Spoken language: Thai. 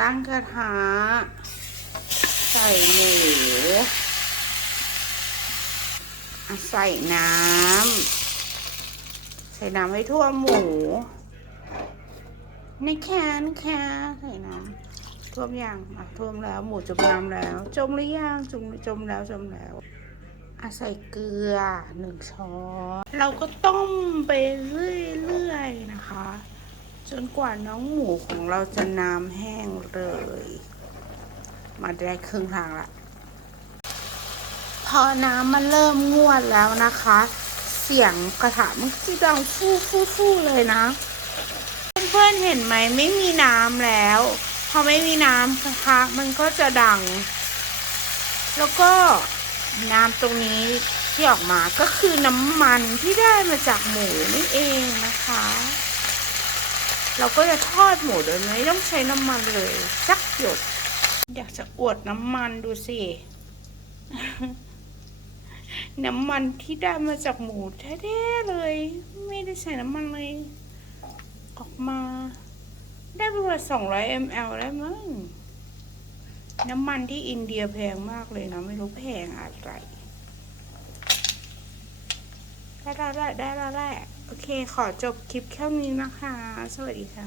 ตั้งกระทะใส่หมูใส่น้ำ ใส่น้ำให้ทั่วหมูในแคนแค่ใส่น้ำท่วมยังอะท่วมแล้วหมูจมน้ำแล้ว จมหรือยังจมจมแล้วจมแล้วอะใส่เกลือหนึ่งช้อน เราก็ต้มไปเรื่อยๆนะคะ จนกว่าน้องหมูของเราจะน้ำแห้งเลย มาได้ครึ่งทางละ พอน้ำมันเริ่มงวดแล้วนะคะ เสียงกระทะมันจะดังฟู่ฟู่ฟู่เลยนะ เพื่อนๆเห็นไหมไม่มีน้ำแล้ว พอไม่มีน้ำกระทะมันก็จะดัง แล้วก็น้ำตรงนี้ที่ออกมาก็คือน้ำมันที่ได้มาจากหมูนี่เองนะคะ เราก็จะทอดหมูโดยไม่ต้องใช้น้ำมันเลยสักหยด อยากจะอวดน้ำมันดูสิ น้ำมันที่ได้มาจากหมูแท้ๆเลย ไม่ได้ใส่น้ำมันเลย ออกมา ได้ประมาณสองร้อยมลได้มั้งน้ำมันที่อินเดียแพงมากเลยนะ ไม่รู้แพงอะไร ได้แล้วแหละได้แล้วแหละโอเค ขอจบคลิปแค่นี้นะคะ สวัสดีค่ะ